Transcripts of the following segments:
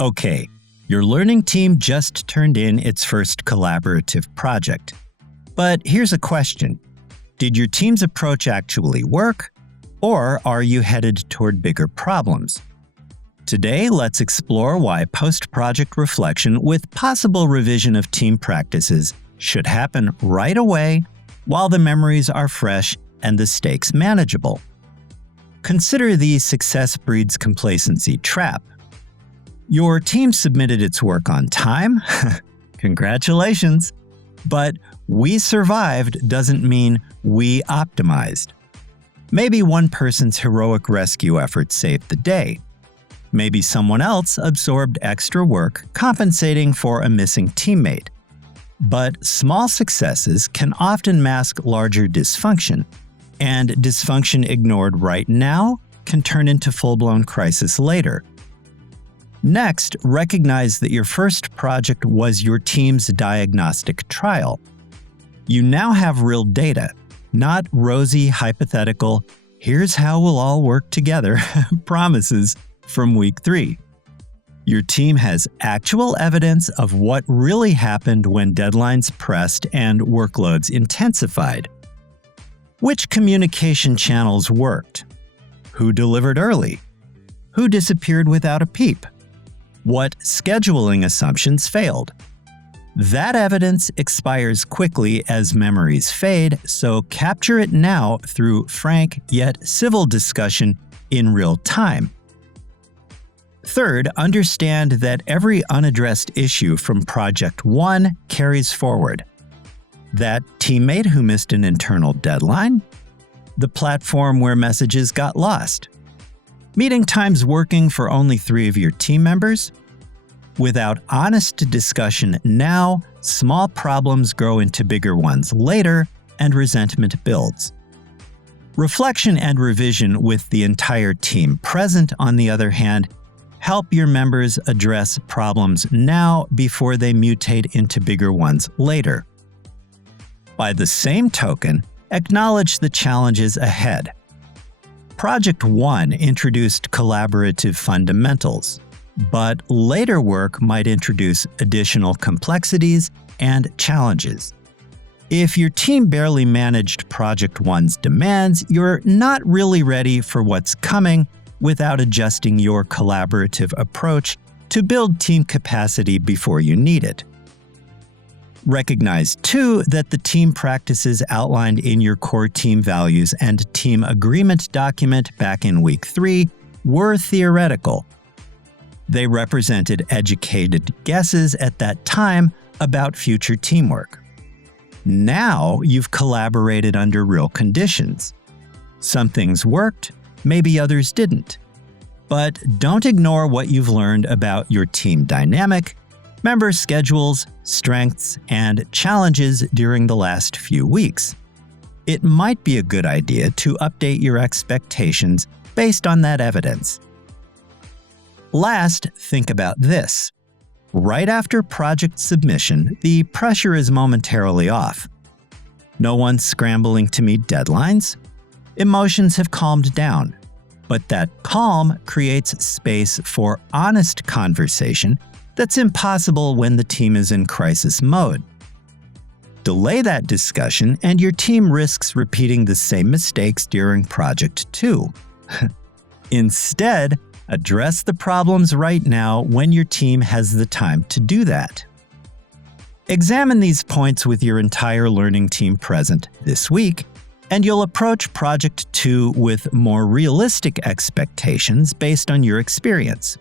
Okay, your learning team just turned in its first collaborative project. But here's a question. Did your team's approach actually work? Or are you headed toward bigger problems? Today, let's explore why post-project reflection with possible revision of team practices should happen right away while the memories are fresh and the stakes manageable. Consider the success breeds complacency trap. Your team submitted its work on time. Congratulations! But we survived doesn't mean we optimized. Maybe one person's heroic rescue effort saved the day. Maybe someone else absorbed extra work compensating for a missing teammate. But small successes can often mask larger dysfunction, and dysfunction ignored right now can turn into full-blown crisis later. Next, recognize that your first project was your team's diagnostic trial. You now have real data, not rosy, hypothetical, here's how we'll all work together promises from week 3. Your team has actual evidence of what really happened when deadlines pressed and workloads intensified. Which communication channels worked? Who delivered early? Who disappeared without a peep? What scheduling assumptions failed? That evidence expires quickly as memories fade, so capture it now through frank yet civil discussion in real time. Third, understand that every unaddressed issue from Project 1 carries forward. That teammate who missed an internal deadline? The platform where messages got lost? Meeting times working for only 3 of your team members? Without honest discussion now, small problems grow into bigger ones later, and resentment builds. Reflection and revision with the entire team present, on the other hand, help your members address problems now before they mutate into bigger ones later. By the same token, acknowledge the challenges ahead. Project 1 introduced collaborative fundamentals, but later work might introduce additional complexities and challenges. If your team barely managed Project 1's demands, you're not really ready for what's coming without adjusting your collaborative approach to build team capacity before you need it. Recognize, too, that the team practices outlined in your core team values and team agreement document back in week 3 were theoretical. They represented educated guesses at that time about future teamwork. Now you've collaborated under real conditions. Some things worked, maybe others didn't. But don't ignore what you've learned about your team dynamic, member schedules, strengths, and challenges during the last few weeks. It might be a good idea to update your expectations based on that evidence. Last, think about this. Right after project submission, the pressure is momentarily off. No one's scrambling to meet deadlines. Emotions have calmed down, but that calm creates space for honest conversation that's impossible when the team is in crisis mode. Delay that discussion and your team risks repeating the same mistakes during Project 2. Instead, address the problems right now when your team has the time to do that. Examine these points with your entire learning team present this week, and you'll approach Project 2 with more realistic expectations based on your experience.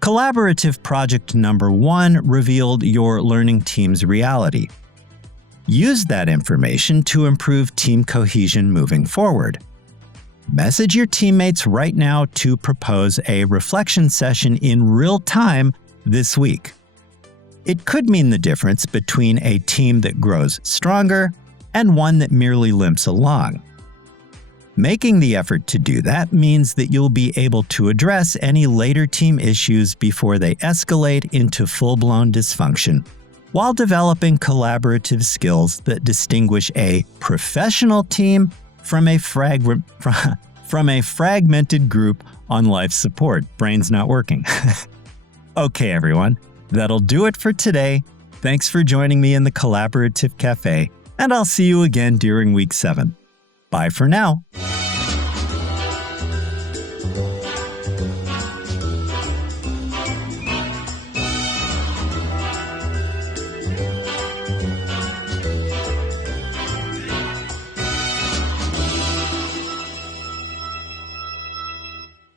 Collaborative Project Number 1 revealed your learning team's reality. Use that information to improve team cohesion moving forward. Message your teammates right now to propose a reflection session in real time this week. It could mean the difference between a team that grows stronger and one that merely limps along. Making the effort to do that means that you'll be able to address any later team issues before they escalate into full-blown dysfunction, while developing collaborative skills that distinguish a professional team from a fragmented group on life support. Brain's not working. Okay, everyone, that'll do it for today. Thanks for joining me in the Collaborative Café, and I'll see you again during week 7. Bye for now.